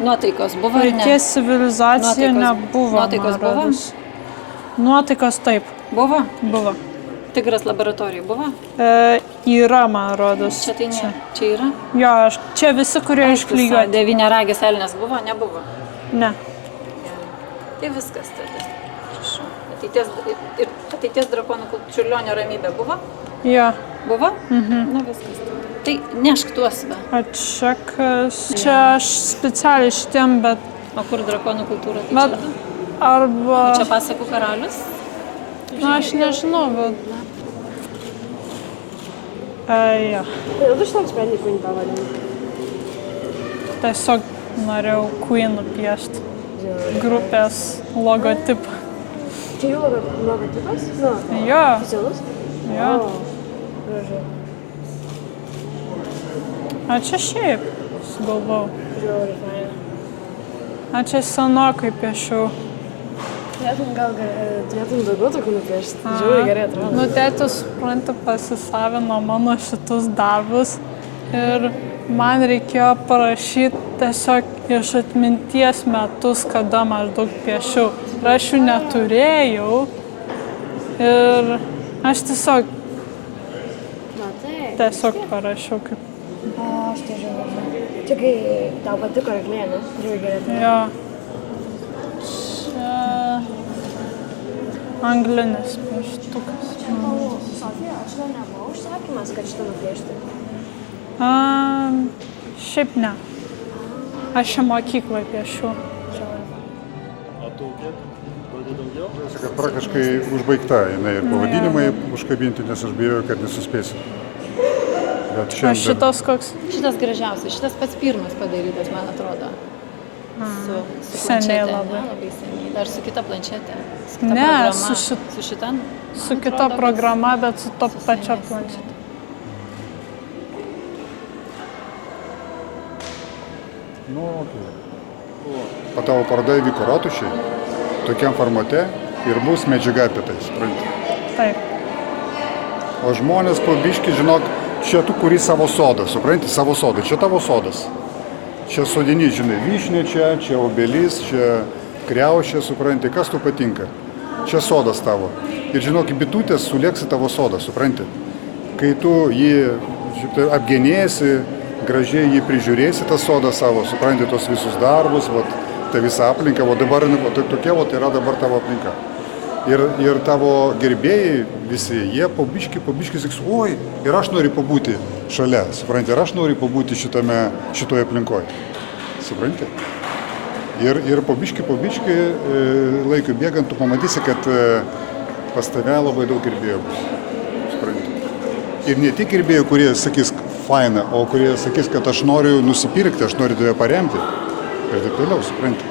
Nuotaikos buvo ar ne? Praeities civilizacija nebuvo. Nuotaikos buvo? Nuotaikos taip. Buvo? Buvo. Tigras laboratorijai buvo? Yra, man rodos. Čia tai ne. Čia yra? Jo, čia visi, kurie išklijuoti. Devyniaragis elnias buvo? Nebuvo? Ne. Tai viskas tada. Ateities drakonų Čiurlionio ramybė buvo? Jo. Buvo? Na viskas. Tai nešk tuos va. O čia kas? Čia aš specialiai šitiem, bet... O kur drakonų kultūra? Tai Bet arba... Čia pasakų karalius? Na, aš nežinau, bet... Jo. Kodėl tu šitam sprendį Queen pavadinti? Tiesiog norėjau Queen nupiešti. Grupės logotipą. Čia jų logotipas? Nu, Jo. oficialus? Jo. Gražu. A čia šiaip, sugalvau. Žiauriai faina. A čia senokai piešiau. Turėtum daugiau tokių nupiešti. Žiauriai gerai atrodo. Nu, tėtis, supranti, pasisavino mano šitus darbus ir man reikėjo parašyti tiesiog iš atminties metus, kada maždaug piešiau. Ir aš jų neturėjau ir aš tiesiog parašiau kaip. O, aš tai žiauriai. Čia kai tau patiko reklė, ne? Žiauriai gerai atrodo. Jo. Čia anglinis pieštukas. O, Sofija, aš dar nebuvo užsakymas, kad šitą nupiešti. Šiaip ne. Aš į mokyklą piešiu. O tu kiek? Daugiau? Kad praktiškai užbaigta, jinai ir pavadinimai užkabinti, nes aš bijau, kad nesuspėsiu. Bet O šitas koks? Šitas gražiausias. Šitas pats pirmas padarytas, man atrodo. Su Seniai planšete, labai. ne? Labai seniai. Dar su kita planšete. Su Ne, programa. su šita? Su kita programa, bet su to pačia planšete. Nu, o tavo paroda įvyko Rotušėj, tokiam formate ir bus medžiaga apie tai, supranti. Taip. O žmonės po biškį, žinok, čia tu kuri savo sodą, supranti, savo sodą, čia tavo sodas. Čia sodini, žinai, vyšnė čia obelis, čia kriaušė, supranti, kas tu patinka. Čia sodas tavo. Ir žinok, bitutės sulėks į tavo sodą, supranti. Kai tu jį apgenėsi, gražiai jį prižiūrėsi tą sodą savo, supranti tos visus darbus, tą visą aplinką, dabar tokia yra dabar tavo aplinka. Ir tavo gerbėjai visi, jie po biškį sakysi, oi, ir aš noriu pabūti šalia, supranti, ir aš noriu pabūti šitoje aplinkoje, supranti. Ir po biškį laikui bėgant, tu pamatysi, kad pas tave labai daug gerbėjų bus. Supranti. Ir ne tik gerbėjų, kurie sakys faina, o kurie sakys, kad aš noriu nusipirkti, aš noriu tave paremti. Ir taip toliau, supranti.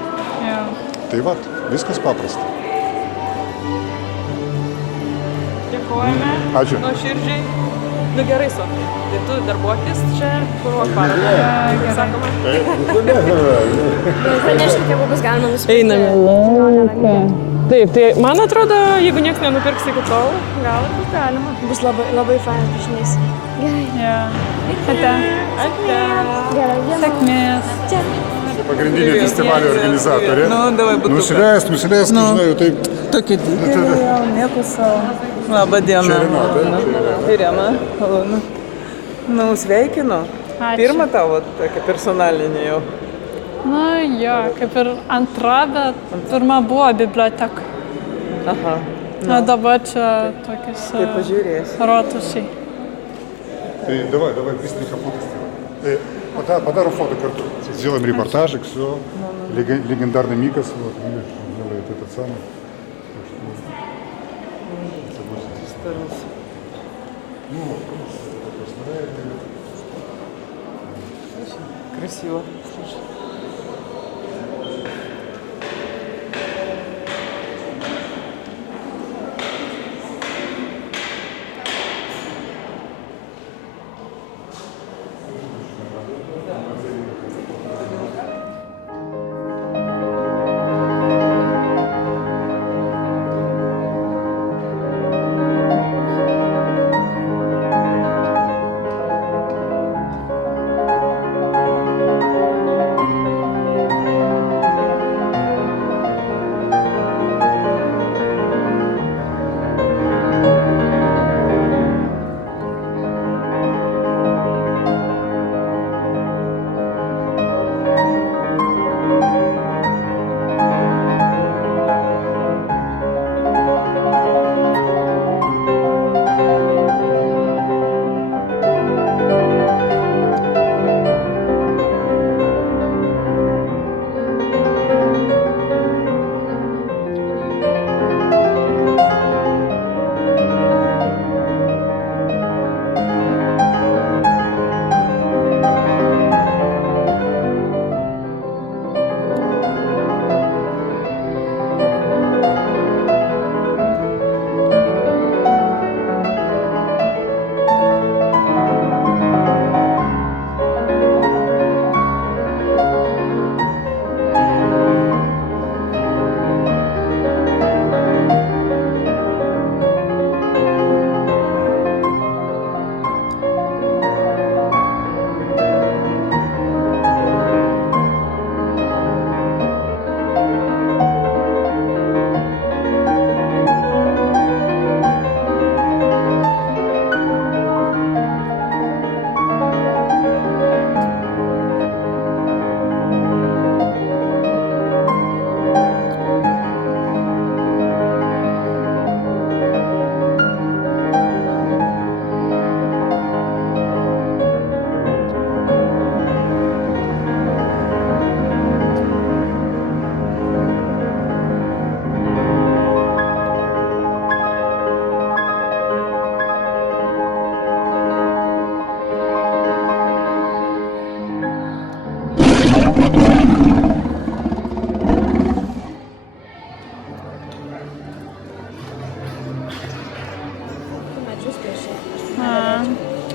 Jo. Tai va, viskas paprasta. Dėkojame. Ačiū. Nuoširdžiai. Nu gerai, Sofija. Tai tu darbuokis čia, kuruok parodą. Sakoma. Praneškite, jeigu bus galima nusipirkti. Einame. Taip, tai man atrodo, jeigu niekas nenupirks iki tol, gal ir bus galima. Bus labai, labai fainas piešinys. Gerai. Jo. Ate. Ate. Gerai, dieną. Sėkmės. Pagrindinė festivalio organizatorė. Nu, davai butuką. Nusileisk, žinai, tai... Tokia didelė jau, nieko savo. Labą dieną. Čia Renata. Irena, malonu. Nu, sveikinu. Ačiū. Pirma tavo tokia personalinė jau. Nu jo, kaip ir antra, bet pirma buvo biblioteka. Aha. Na dabar čia tokius Tai pažiūrėsiu. rotušiai. Tai давай, быстренько фото сделаем. Подарим фото карту. Сделаем репортажик, все. Легендарный Микас, вот, делает этот самый. Старался. Красиво. Слушай.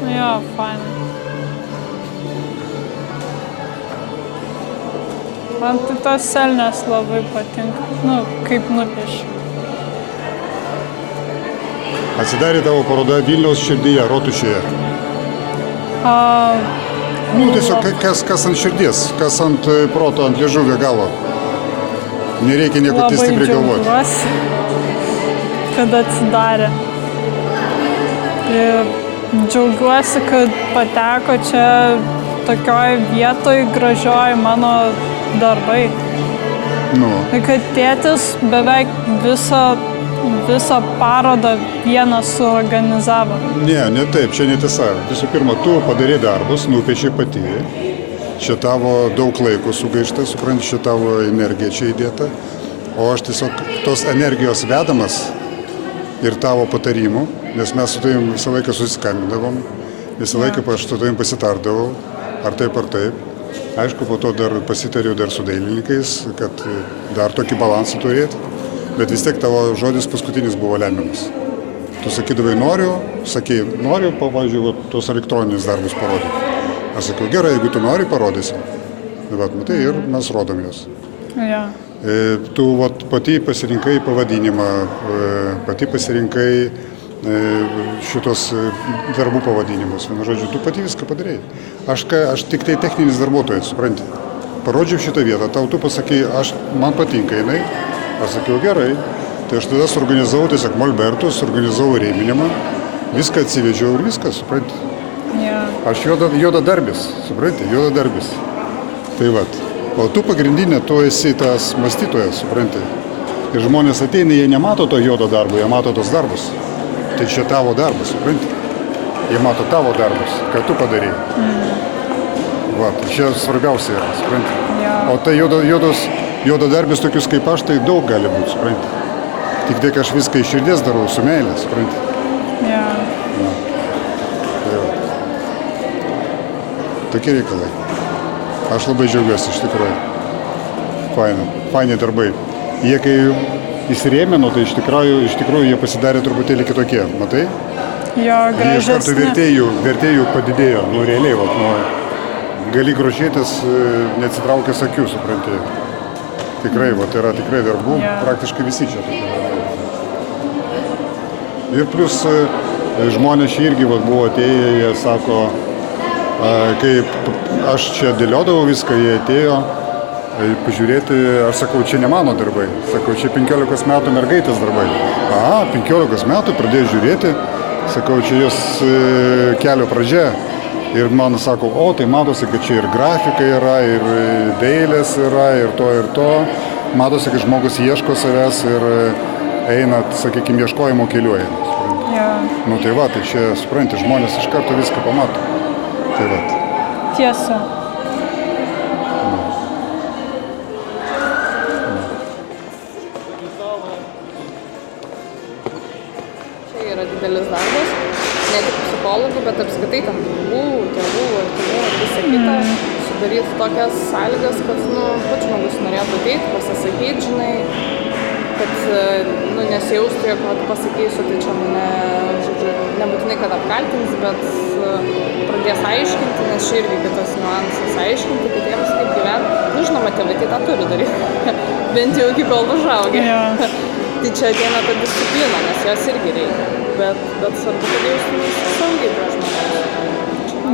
Jo, fainai. Man tai tos selnės labai patinka, nu, kaip nupiešiu. Atsidarė tavo paroda Vilniaus širdyje, Rotušėje. Nu, tiesiog kas ant širdies, kas ant proto, ant liežuvio galo. Nereikia nieko tai stipriai galvoti. Labai džiaugiuosi, kad atsidarė. Ir džiaugiuosi, kad pateko čia tokioj vietoj gražioj mano darbai. Nu. Ir kad tėtis beveik visą parodą vienas suorganizavo. Ne taip, čia netiesa. Visų pirma, tu padarė darbus, nupiešiai pati. Čia tavo daug laiko sugaišta, supranti, čia tavo energija čia įdėta. O aš tiesiog tos energijos vedamas ir tavo patarimų, nes mes su tavim visą laiką susiskambindavom, visą laiką aš su tavim pasitardavau, ar taip. Aišku, po to dar pasitariau dar su dailininkais, kad dar tokį balansą turėti, bet vis tiek tavo žodis paskutinis buvo lemiamas. Tu sakydavai noriu, pavyzdžiui, tos elektroninius darbus parodyti. Aš sakiau, gerai, jeigu tu nori, parodysi. Matai, ir mes rodom juos. Ja. Tu pati pasirinkai pavadinimą, pati pasirinkai šitos darbų pavadinimus. Vienu žodžiu, tu pati viską padarėjai. Aš tik tai techninis darbuotojas, supranti. Parodžiau šitą vietą, tu pasakai, man patinka jinai. Aš sakiau, gerai. Tai aš tada suorganizavau tiesiog molbertus, suorganizavau rėminimą, viską atsivedžiau ir viskas, supranti. Ja. Aš juodadarbis, supranti, juodadarbis. Tai vat. O tu pagrindinė, tu esi tas mąstytojas, supranti. Ir žmonės ateina, jie nemato to juodo darbo, jie mato tos darbus. Tai čia tavo darbas, supranti. Jie mato tavo darbus, ką tu padarėjai. Vat, čia svarbiausia yra, supranti. Ja. O tai juodadarbis tokius kaip aš, tai daug gali būti, supranti. Tik tai, kad aš viską iš širdies darau, su meilė, supranti. Ja. Tai va. Tokie reikalai. Aš labai džiaugiuosi, iš tikrųjų. Faini darbai. Jie kai įsirėmino, tai iš tikrųjų jie pasidarė truputėlį kitokie, matai? Jo, Jie iš karto gražesni. vertėjų padidėjo, realiai, gali grožėtis, neatsitraukęs akių, supranti. Tikrai, yra tikrai darbų, praktiškai visi čia tokie darbai. Ir plus žmonės čia irgi buvo atėję, jie sako, kaip aš čia dėliodavau viską, jie atėjo pažiūrėti, aš sakau, čia ne mano darbai, sakau, čia 15 metų mergaitės darbai. 15 metų pradėjo žiūrėti, sakau, čia jos kelio pradžia. Ir man sako, tai matosi, kad čia ir grafika yra, ir dailės yra, ir to. Matosi, kad žmogus ieško savęs ir eina, sakykime, ieškojimo keliu eina. Ja. Tai va, tai čia, supranti, žmonės iš karto viską pamato. Tai va. Tiesa. Čia yra didelis darbas, ne tik psichologų, bet apskritai tam draugų, tėvų, artimų ir visą kitą. Sudaryti tokias sąlygas, kad pats žmogus norėtų ateiti, pasisakyti, žinai, kad nesijaustų, jog pasakysiu, tai čia mane, žodžiu, nebūtinai, kad apkaltins, bet pradės aiškinti, nes čia irgi kitas niuansas aiškinti kitiems, kaip gyventi. Žinoma, tėvai tai tą turi daryti, bent jau iki kol užaugę. Ja. Tai čia ateina ta disciplina, nes jos irgi reikia, bet svarbu, kad jaustumės saugiai prie žmonės.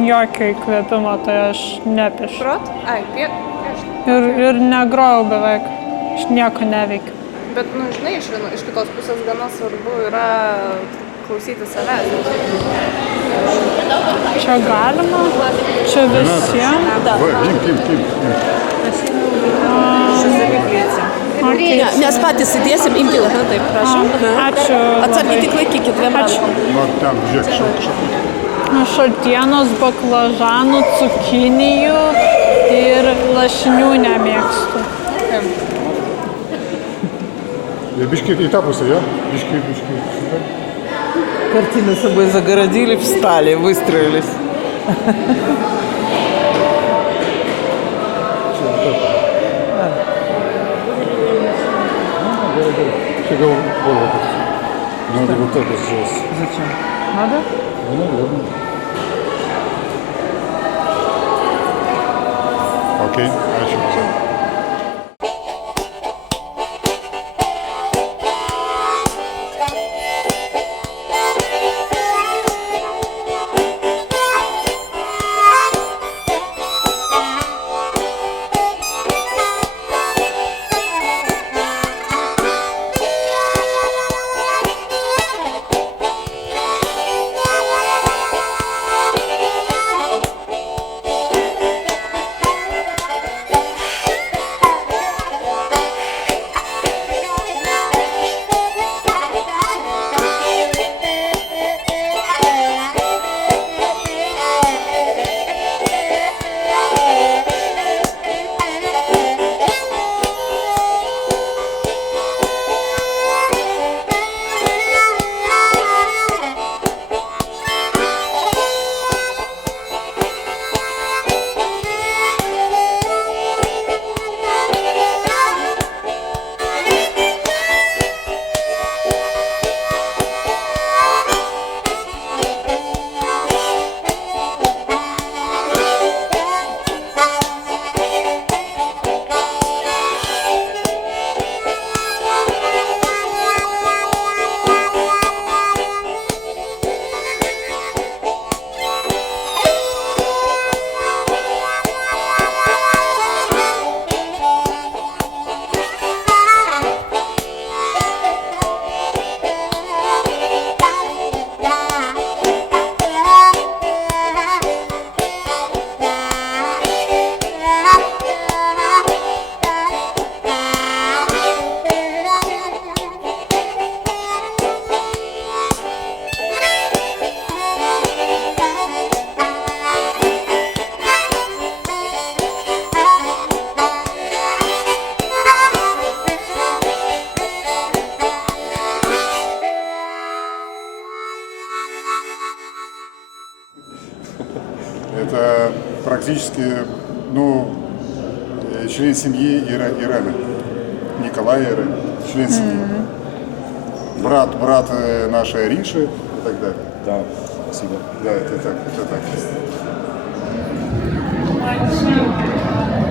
Jokio įkvėpimo, tai aš nepiešiu. Prot? Ir negrojau beveik, aš nieko neveikiu. Bet, žinai, iš kitos pusės gana svarbu yra klausyti savęs. Čia galima? Čia visiems? Okay. Mes patys įdėsim, imkite. Taip, prašom. Ačiū. Atsargiai tik laikykit vieną. Ten, žiūrėk, Šaltienos, baklažanų, cukinijų ir lašinių nemėgstu. Бички и та пусть, да? Бички. Картины собой загородили, встали, выстроились. Надо вот так вот сделать. Зачем? Надо? Наверное. Окей, хорошо. фактически, член семьи Ирены. Николай Ирена, член семьи. Брат нашей Ариши и так далее. Да, спасибо. Да, это так.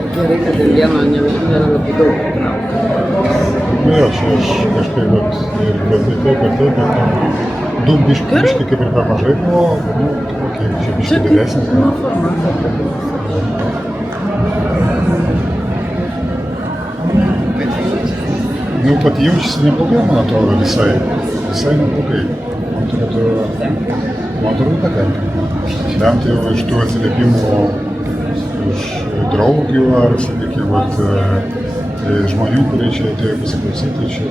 Gerai, kad ir vieno nėra labai daug įtraukta. Jo, čia aš kažkaip ir taip, bet du biški kaip ir per mažai buvo, čia biški didesnis. Nuo formato priklauso. Pati jaučiasi neblogai, man atrodo, visai neblogai. Man atrodo pakankamai. Bent jau iš tų atsiliepimų iš draugių ar, sakykime, žmonių, kurie čia atėjo pasiklausyti, čia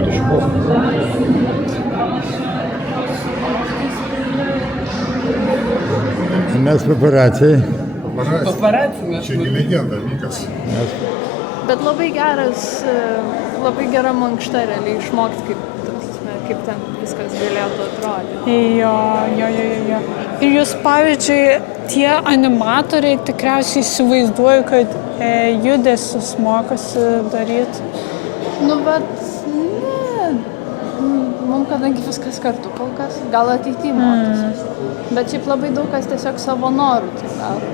iš buvo. Mes paparaciai. Čia ne legenda, Mikas. Bet labai gera mankšta realiai išmokti, kaip ten viskas galėtų atrodyti. Jo. Ir jūs, pavyzdžiui, tie animatoriai tikriausiai įsivaizduoju, kad judesius mokosi daryti. Bet ne. Mums kadangi viskas kartu kol kas, gal ateityje mokysis. Bet šiaip labai daug kas tiesiog savo norų tai daro.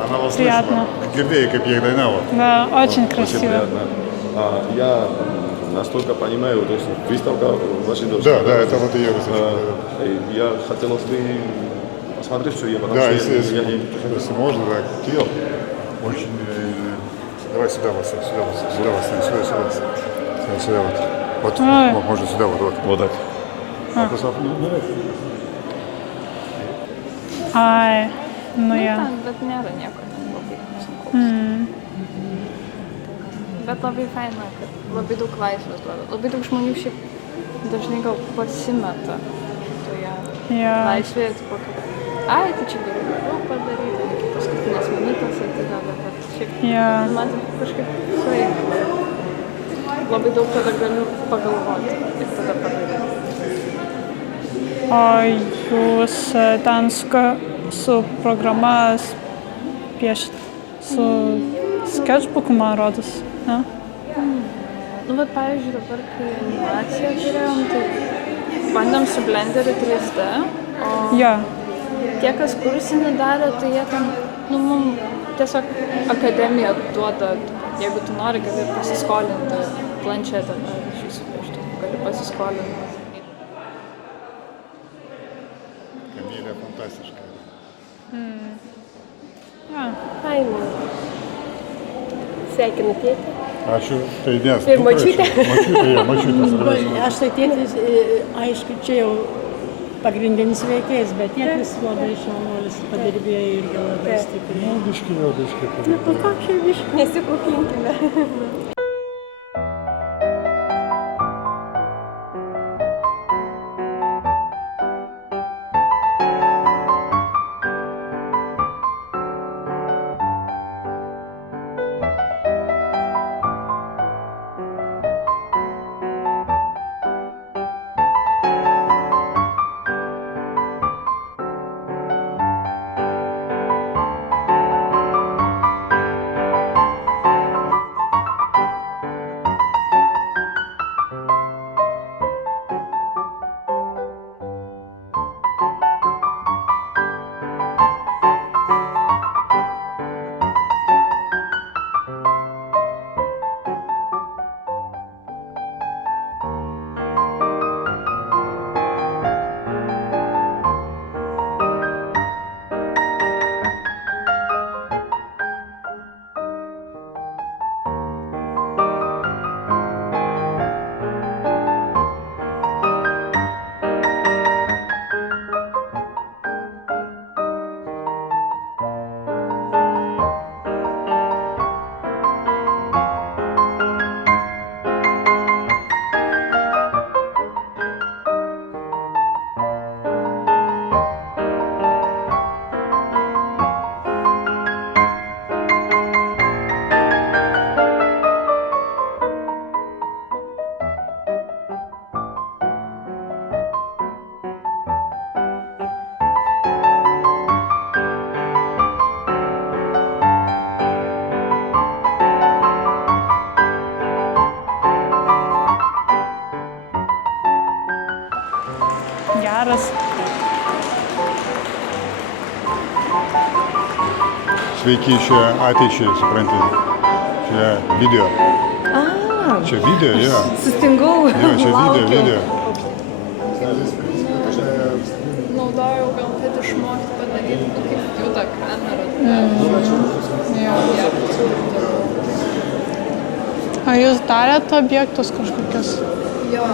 Она вас Приятно. слышала. Гирдей, как я давно. Да, очень красиво. Я настолько понимаю, то есть выставка вашей дочки. Да, это вот ее выставка. Я хотел бы посмотреть все ее, потому Да, что если можно, да. Киев. Очень. Давай сюда вот. Вот, можно сюда вот. Вот так. Ai, ja. Bet nėra nieko labai sunkaus. Bet labai faina, kad labai daug laisvės duoda. Labai daug žmonių šiaip dažnai gal pasimeta toje laisvėje, tipo, kad tai čia geriau padaryti, iki paskutinės minutės atideda, bet šiaip man kažkaip sueina. Labai daug tada galiu pagalvoti ir tada padaryti. O jūs ten su programa piešit, su sketchbooku, man rodos, ne? Bet pavyzdžiui, dabar, kai animaciją žiūrėjom, tai bandėm su Blenderiu 3D, o tie, kas kursinį darė, tai jie ten, mums tiesiog akademija duoda, jeigu tu nori, gali pasiskolinti planšetę, pavyzdžiui, su pieštu, gali pasiskolinti. Камилия фантастичка. Faina. Sveikinu tėtį. Ačiū. Tai nes. Ir močiutė. Močiutė. Aš tai tėtis, aišku, čia jau pagrindinis veikėjas, bet tėtis labai šaunuolis padirbėjo irgi labai stipriai. Biški. Pakakščiai biški. Nesikukinkime. Sveiki čia ateičiai, suprantate. Čia video. Čia video, jo. Sustingau. Jo, čia video. Naudojau gal, kad išmokti padaryti, kaip juda kamera. Ar jūs darėt objektus kažkokius? Jo,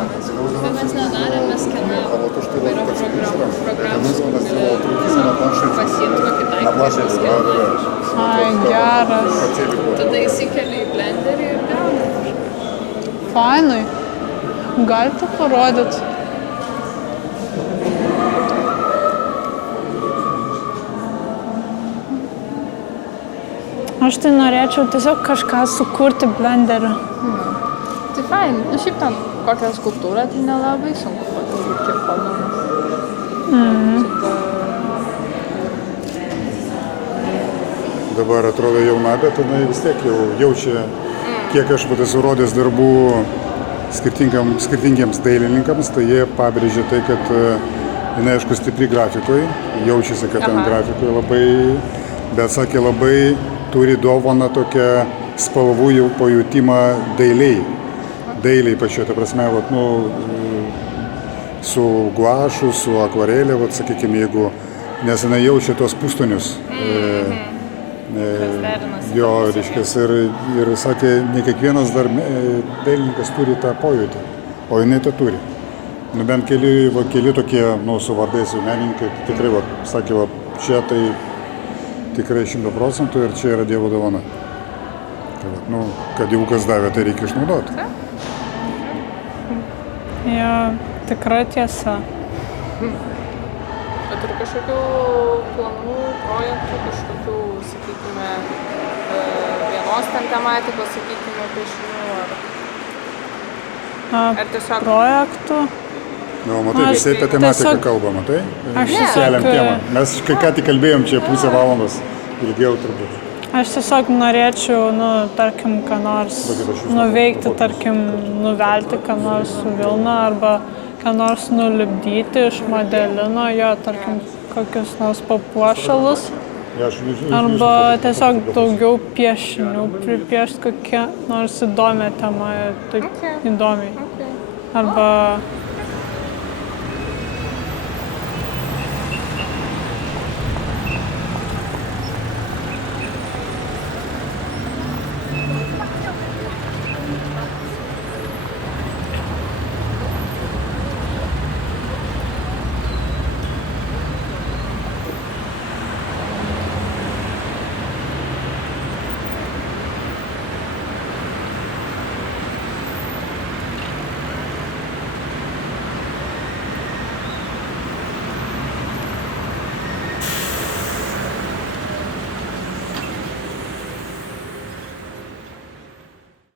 mes nedarėm, mes skenavom. Yra programos, pasiimti kokį daiktą ir paskenuoti. Ai, geras. Tada įsikeli į blenderį ir gauni. Fainai. Galite parodyti? Aš tai norėčiau tiesiog kažką sukurti blenderiu. Tai fain, šiaip ten kokią skulptūrą, tai nelabai sunku padaryti, kiek pamenu. Dabar atrodo jauna, bet jinai vis tiek jau jaučia, kiek aš esu rodęs darbų skirtingiems dailininkams, tai jie pabrėžia tai, kad jinai aišku stipri grafikoje, jaučiasi, kad ten grafikoje labai, bet sakė labai turi dovaną tokią spalvų jau pajutimą dailiai pačioje, ta prasme, vat, su guašu, su akvarelė, vat, sakykime, jeigu, nes jinai jaučia tos pustonius. Jo, reiškias, ir sakė, ne kiekvienas dar dailininkas turi tą pojūtį, o jinai tą turi. Bent keli tokie, su vardais jau menininkai, tikrai, sakė, čia tai tikrai 100% ir čia yra Dievo dovana. Tai, kad jau kas davė, tai reikia išnaudoti. Jo, tikra tiesa. O turi kažkokių planų, projektų, kažkokių, sakykime, vienos ten tematikos, sakykime, piešinių ar tiesiog... Projektų? Matai, visi apie tematiką kalbama, tai? Keliam temą. Mes ką tik kalbėjom čia pusę valandos, ilgiau turbūt. Aš tiesiog norėčiau, tarkim, ką nors nuveikti, tarkim, nuvelti ką nors su vilna arba ką nors nulipdyti iš modelino, jo, tarkim, kokius nors papuošalus. Arba tiesiog daugiau piešinių pripiešti kokią nors įdomią temą, taip įdomiai. Arba